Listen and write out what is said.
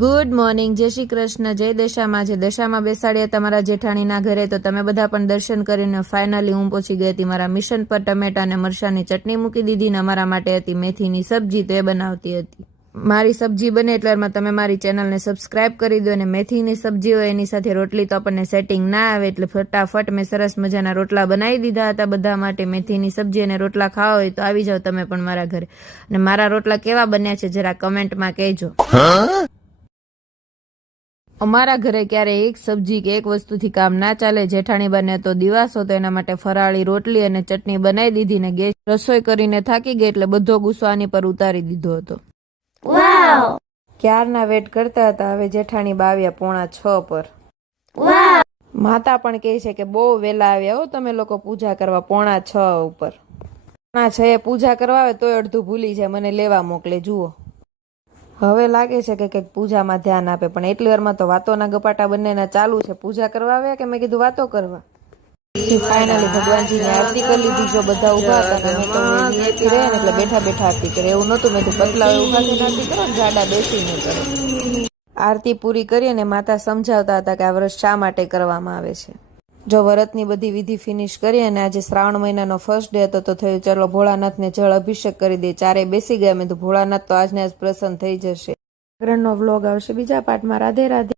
Good morning, જય શ્રી કૃષ્ણ, જય દશામાં. જે દશામાં બેસાડ્યા તમારા જેઠાણીના ઘરે, તો તમે બધા પણ દર્શન કરીને ફાઇનલી હું પહોંચી ગઈ હતી મારા મિશન પર. ટમેટા અને મરચાંની ચટણી મૂકી દીધી ને અમારા માટે હતી મેથીની સબ્જી, તો એ બનાવતી હતી. મારી સબ્જી બને એટલામાં તમે મારી ચેનલને સબસ્ક્રાઇબ કરી દો. અને મેથીની સબ્જી હોય એની સાથે રોટલી તો આપણને સેટિંગ ના આવે, એટલે ફટાફટ મેં સરસ મજાના રોટલા બનાવી દીધા હતા બધા માટે. મેથીની સબ્જી અને રોટલા ખાવા હોય તો આવી જાઓ તમે પણ મારા ઘરે. અને મારા રોટલા કેવા બન્યા છે જરા કમેન્ટમાં કહેજો. અમારા ઘરે ક્યારે એક સબ્જી કે એક વસ્તુથી કામ ના ચાલે. જેઠાણી બને તો દિવાસો, તો એના માટે ફરાળી રોટલી અને ચટણી બનાવી દીધી ને ગેસ રસોઈ કરીને થાકી ગઈ એટલે બધો ગુસ્સો આની પર ઉતારી દીધો હતો. ક્યારના વેટ કરતા હતા, હવે જેઠાણી બાવ્યા 5:45 પર. માતા પણ કહે છે કે બહુ વેલા આવ્યા હો તમે લોકો પૂજા કરવા, 5:45 ઉપર. 5:45 પૂજા કરવા આવે તોય અડધું ભૂલી જાય, મને લેવા મોકલે. જુઓ, હવે લાગે છે કે કંઈક પૂજામાં ધ્યાન આપે, પણ એટલી વારમાં તો વાતોના ગપાટા બંનેના ચાલુ છે. પૂજા કરવા આવ્યા કે મેં કીધું વાતો કરવા. ફાઇનલી ભગવાનજીની આરતી કરી લીધી. જો બધા ઉભા હતા ને તો નિયતિ રહે ને એટલે બેઠા બેઠા આરતી કરે એવું નહોતું. મેં તો પતલા ઉભા થઈને આરતી કરો ને, જાડા બેસીને કરે. આરતી પૂરી કરી અને માતા સમજાવતા હતા કે આ વ્રત શા માટે કરવામાં આવે છે. જો વ્રતની બધી વિધિ ફિનિશ કરી અને આજે શ્રાવણ મહિનાનો ફર્સ્ટ ડે હતો તો થયું ચલો ભોળાનાથને જળ અભિષેક કરી દે. ચારે બેસી ગયા. મેં તો ભોળાનાથ તો આજને આજ પ્રસન્ન થઈ જશે. આગળનો વ્લોગ આવશે બીજા પાર્ટમાં. રાધે રાધે.